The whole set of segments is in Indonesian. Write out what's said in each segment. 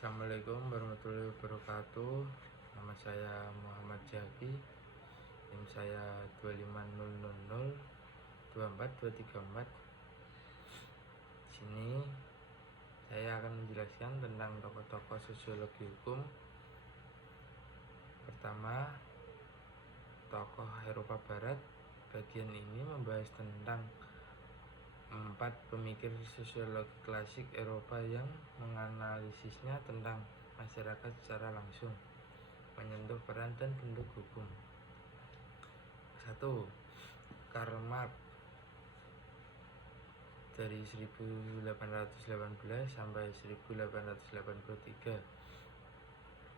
Assalamualaikum warahmatullahi wabarakatuh. Nama saya Muhammad Jaki. NIM saya 25000 Di sini saya akan menjelaskan tentang tokoh-tokoh sosiologi hukum. Pertama, tokoh Eropa Barat. Bagian ini membahas tentang 4 pemikir sosiologi klasik Eropa yang menganalisisnya tentang masyarakat secara langsung, menyentuh peran dan bentuk hukum. 1. Karl Marx dari 1818 sampai 1883.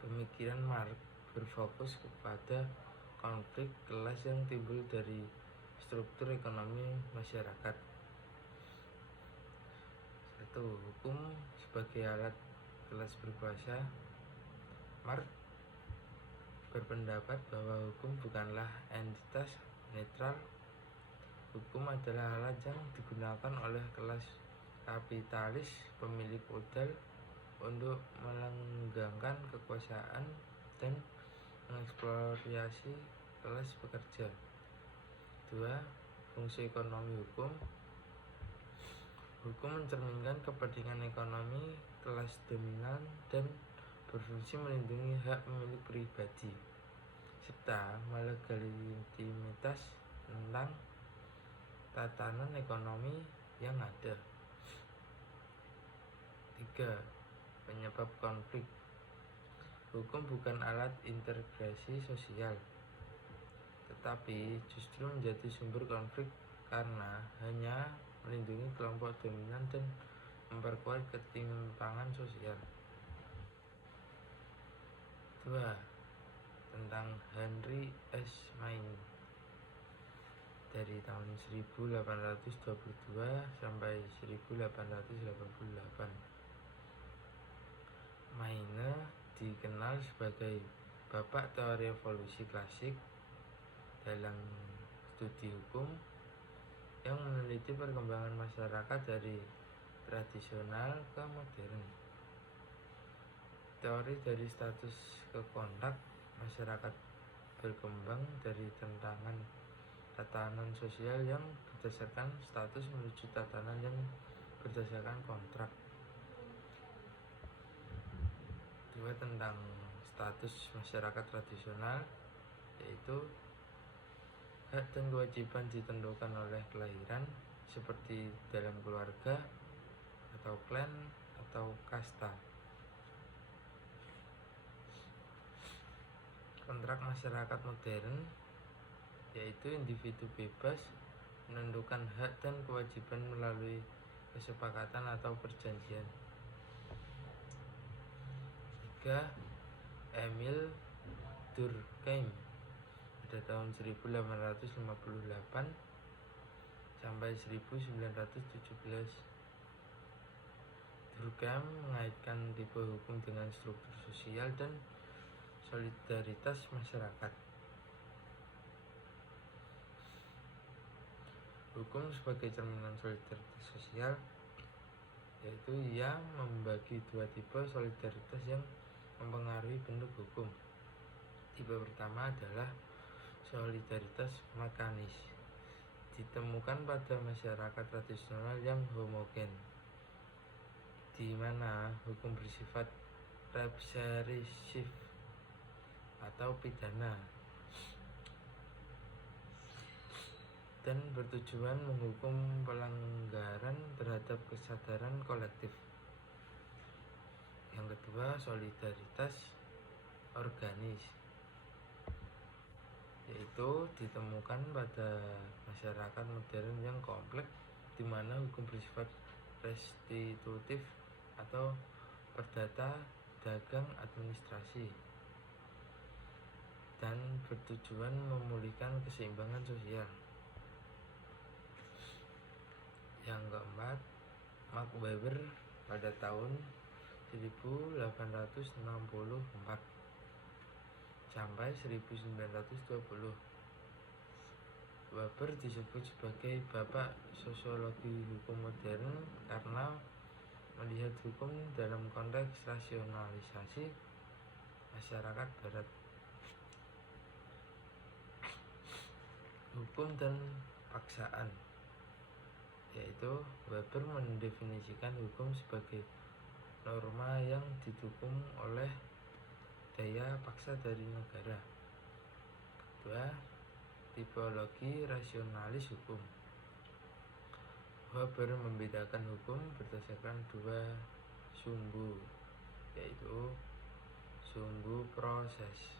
Pemikiran Marx berfokus kepada konflik kelas yang timbul dari struktur ekonomi masyarakat. 1. Hukum sebagai alat kelas berkuasa. Marx berpendapat bahwa hukum bukanlah entitas netral. Hukum adalah alat yang digunakan oleh kelas kapitalis pemilik modal untuk melenggangkan kekuasaan dan mengeksploitasi kelas pekerja. 2. Fungsi ekonomi hukum. Hukum mencerminkan kepentingan ekonomi kelas dominan dan berfungsi melindungi hak pemilik pribadi serta melegitimitas tentang tatanan ekonomi yang ada. 3. Penyebab konflik. Hukum bukan alat integrasi sosial, tetapi justru menjadi sumber konflik karena hanya melindungi kelompok dominan dan memperkuat ketimpangan sosial. 2. Tentang Henry S. Maine dari tahun 1822 sampai 1888. Maine dikenal sebagai bapak teori evolusi klasik dalam studi hukum yang meneliti perkembangan masyarakat dari tradisional ke modern. Teori dari status ke kontak masyarakat berkembang dari tatanan sosial yang berdasarkan status menuju tatanan yang berdasarkan kontrak. 2. Tentang status masyarakat tradisional, yaitu hak dan kewajiban ditentukan oleh kelahiran seperti dalam keluarga atau klan atau kasta. Kontrak masyarakat modern, yaitu individu bebas menentukan hak dan kewajiban melalui kesepakatan atau perjanjian. 3. Emil Durkheim pada tahun 1858 sampai 1917. Durkheim mengaitkan tipe hukum dengan struktur sosial dan solidaritas masyarakat. Hukum sebagai cerminan solidaritas sosial, yaitu ia membagi 2 tipe solidaritas yang mempengaruhi bentuk hukum. Tipe pertama adalah solidaritas mekanis, ditemukan pada masyarakat tradisional yang homogen, di mana hukum bersifat represif atau pidana dan bertujuan menghukum pelanggaran terhadap kesadaran kolektif. Yang kedua, solidaritas organis, yaitu ditemukan pada masyarakat modern yang kompleks, di mana hukum bersifat restitutif atau perdata, dagang, administrasi, dan bertujuan memulihkan keseimbangan sosial. Yang keempat, Max Weber pada tahun 1864 sampai 1920. Weber disebut sebagai bapak sosiologi hukum modern karena melihat hukum dalam konteks rasionalisasi masyarakat barat. Hukum dan paksaan, yaitu Weber mendefinisikan hukum sebagai norma yang didukung oleh daya paksa dari negara. Kedua, tipologi rasionalis hukum. Weber membedakan hukum berdasarkan dua sumbu, yaitu sumbu proses.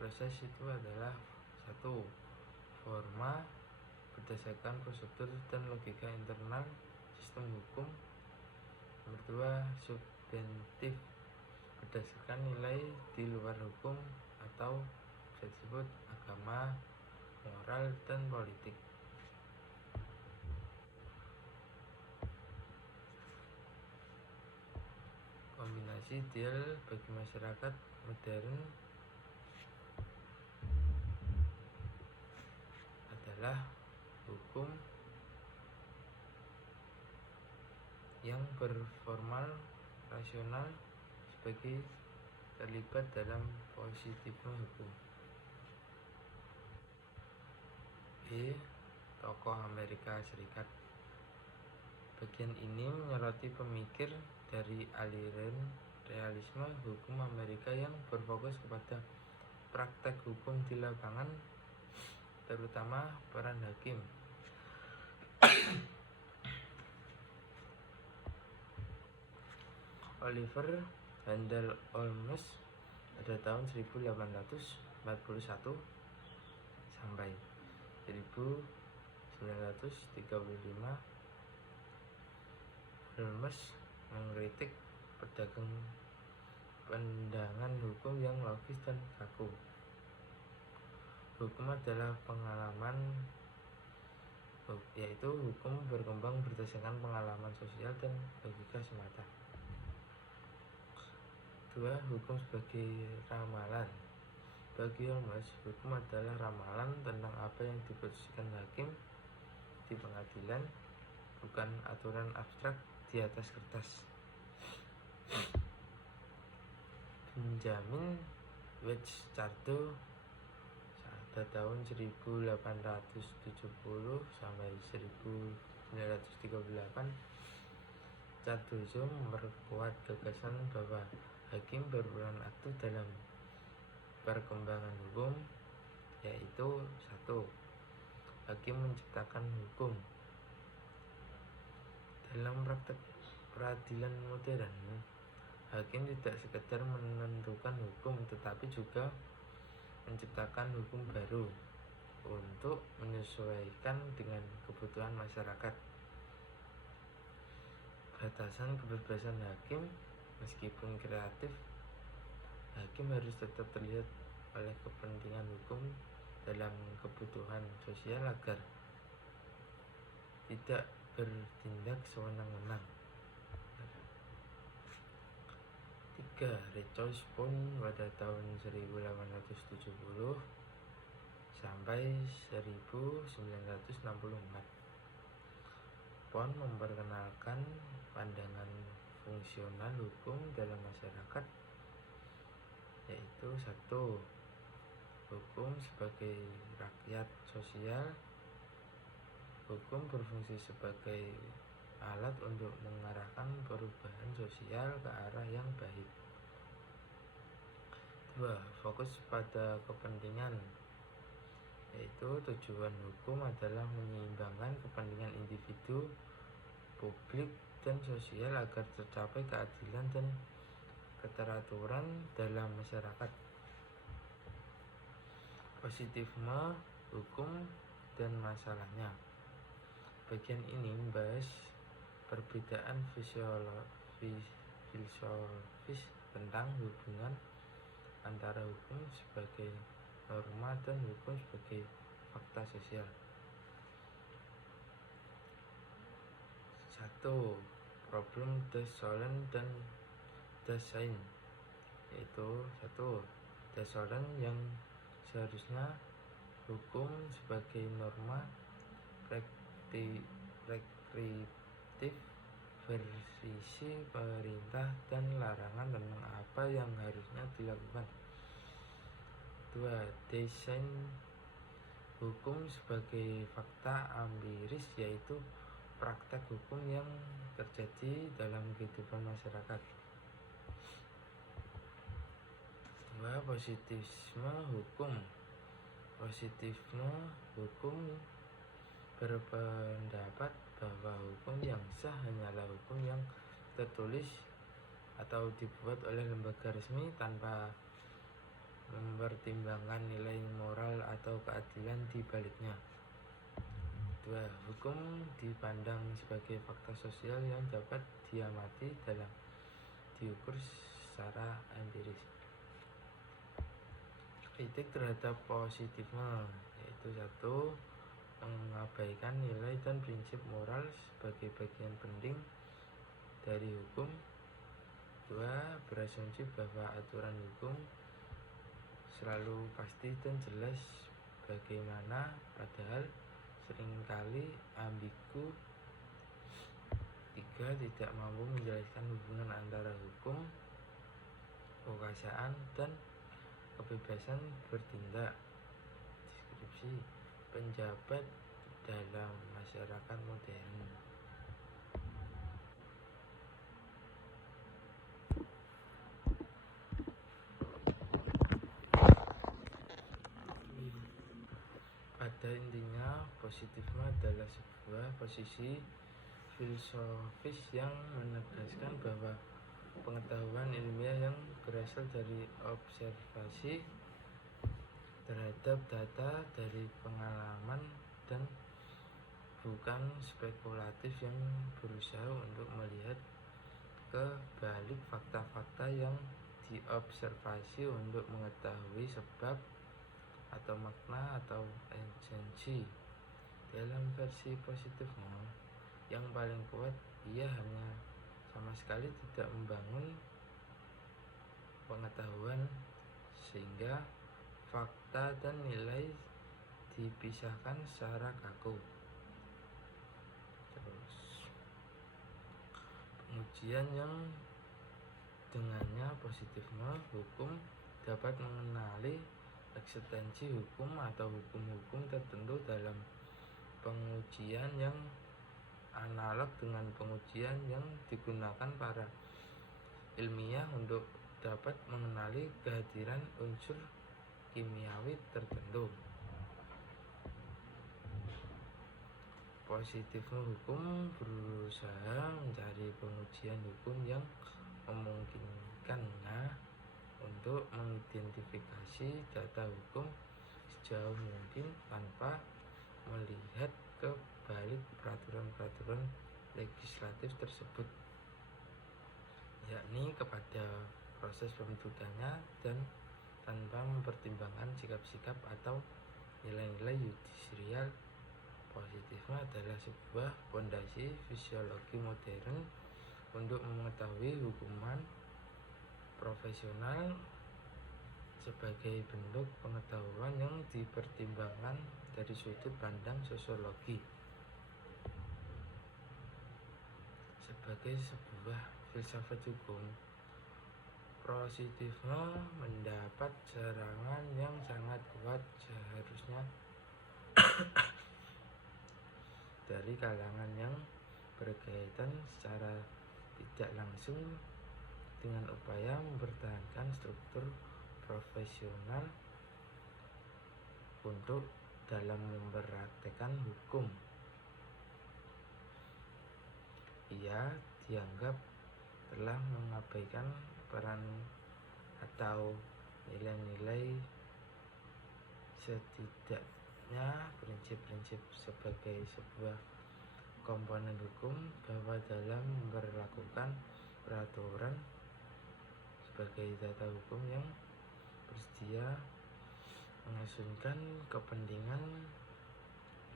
Proses itu adalah satu, forma berdasarkan prosedur dan logika internal sistem hukum. Nomor dua, substantif berdasarkan nilai di luar hukum atau bisa disebut agama, moral, dan politik. Kombinasi ideal bagi masyarakat modern adalah hukum yang berformal rasional sebagai terlibat dalam positifisme hukum. B. Tokoh Amerika Serikat. Bagian ini menyoroti pemikir dari aliran realisme hukum Amerika yang berfokus kepada praktek hukum di lapangan, terutama peran hakim. Oliver Wendell Holmes pada tahun 1841 sampai 1935, Holmes mengkritik pandangan hukum yang logis dan kaku. Hukum adalah pengalaman, yaitu hukum berkembang berdasarkan pengalaman sosial dan logika semata. Dua, hukum sebagai ramalan. Bagi Holmes, hukum adalah ramalan tentang apa yang diputuskan hakim di pengadilan, bukan aturan abstrak di atas kertas. Benjamin Westchardo pada tahun 1870 sampai 1938, Cardozo memperkuat gagasan bahwa hakim berperan aktif dalam perkembangan hukum, yaitu satu, hakim menciptakan hukum. Dalam praktek peradilan modern, hakim tidak sekedar menentukan hukum, tetapi juga menciptakan hukum baru untuk menyesuaikan dengan kebutuhan masyarakat. Batasan kebebasan hakim, meskipun kreatif, hakim harus tetap terlihat oleh kepentingan hukum dalam kebutuhan sosial agar tidak bertindak sewenang-wenang. 3. Rejoice Pond pada tahun 1870 sampai 1964. Pond memperkenalkan pandangan fungsional hukum dalam masyarakat, yaitu satu, hukum sebagai rakyat sosial. Hukum berfungsi sebagai alat untuk mengarahkan perubahan sosial ke arah yang baik. 2. Fokus pada kepentingan, yaitu tujuan hukum adalah menyeimbangkan kepentingan individu, publik, dan sosial agar tercapai keadilan dan keteraturan dalam masyarakat. Positifisme hukum dan masalahnya. Bagian ini membahas perbedaan filosofis tentang hubungan antara hukum sebagai norma dan hukum sebagai fakta sosial. 1. Problem des Solem dan Dasein, yaitu 1. Des Solem yang seharusnya hukum sebagai norma preskriptif berisi perintah dan larangan tentang apa yang harusnya dilakukan. 2. Desain hukum sebagai fakta empiris, yaitu praktek hukum yang terjadi dalam kehidupan masyarakat. 2. Positifisme hukum. Positifisme hukum berpendapat bahwa hukum yang sah hanyalah hukum yang tertulis atau dibuat oleh lembaga resmi tanpa mempertimbangkan nilai moral atau keadilan di baliknya. 2. Hukum dipandang sebagai fakta sosial yang dapat diamati dalam diukur secara empiris. Kritik terhadap positifisme, yaitu 1. Mengabaikan nilai dan prinsip moral sebagai bagian penting dari hukum. 2. Berasumsi bahwa aturan hukum selalu pasti dan jelas bagaimana, padahal seringkali ambigu. 3. Tidak mampu menjelaskan hubungan antara hukum, kekuasaan, dan kebebasan bertindak. Deskripsi penjabat dalam masyarakat modern. Pada intinya, positifisme adalah sebuah posisi filosofis yang menegaskan bahwa pengetahuan ilmiah yang berasal dari observasi terhadap data dari pengalaman dan bukan spekulatif yang berusaha untuk melihat ke balik fakta-fakta yang diobservasi untuk mengetahui sebab atau makna atau esensi. Dalam versi positifisme yang paling kuat, ia hanya sama sekali tidak membangun pengetahuan sehingga fakta dan nilai dipisahkan secara kaku. Terus pengujian yang dengannya positifisme hukum dapat mengenali eksistensi hukum atau hukum-hukum tertentu dalam pengujian yang analog dengan pengujian yang digunakan para ilmiah untuk dapat mengenali kehadiran unsur kimiawi tertentu. Positifisme hukum berusaha mencari pengujian hukum yang memungkinkannya untuk mengidentifikasi data hukum sejauh mungkin tanpa melihat ke balik peraturan-peraturan legislatif tersebut, yakni kepada proses pembentukannya dan tanpa mempertimbangkan sikap-sikap atau nilai-nilai yudisial. Positifisme adalah sebuah fondasi fisiologi modern untuk mengetahui hukuman profesional sebagai bentuk pengetahuan yang dipertimbangkan dari sudut pandang sosiologi. Sebagai sebuah filsafat hukum, positifisme mendapat serangan yang sangat kuat seharusnya dari kalangan yang berkaitan secara tidak langsung dengan upaya mempertahankan struktur profesional untuk dalam mempraktekkan hukum. Ia dianggap telah mengabaikan peran atau nilai-nilai, setidaknya prinsip-prinsip sebagai sebuah komponen hukum, bahwa dalam memperlakukan peraturan sebagai data hukum yang bersedia mengasunkan kepentingan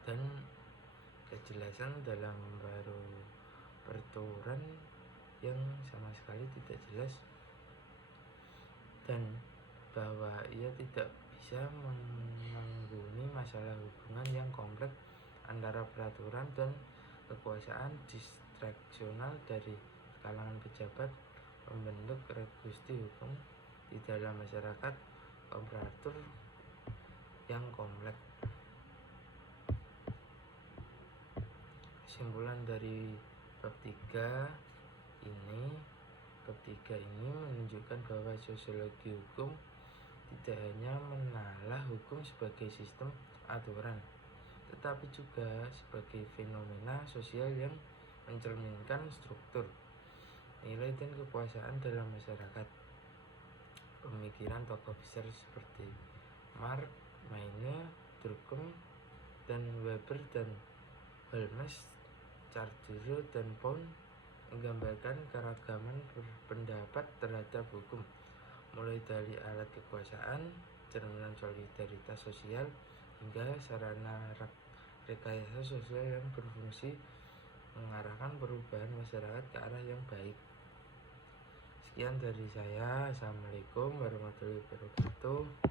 dan kejelasan dalam peraturan yang sama sekali tidak jelas, dan bahwa ia tidak bisa menanggulangi masalah hubungan yang kompleks antara peraturan dan kekuasaan transaksional dari kalangan pejabat membentuk rekonstruksi hukum di dalam masyarakat komparator yang kompleks. Kesimpulan dari bab 3 ini menunjukkan bahwa sosiologi hukum tidak hanya menalah hukum sebagai sistem aturan, tetapi juga sebagai fenomena sosial yang mencerminkan struktur, nilai dan kekuasaan dalam masyarakat. Pemikiran tokoh besar seperti Marx, Maine, Durkheim, dan Weber dan Holmes, Chardin dan Pound menggambarkan keragaman pendapat terhadap hukum, mulai dari alat kekuasaan, cerminan solidaritas sosial, hingga sarana rekayasa sosial yang berfungsi mengarahkan perubahan masyarakat ke arah yang baik. Sekian dari saya. Assalamualaikum warahmatullahi wabarakatuh.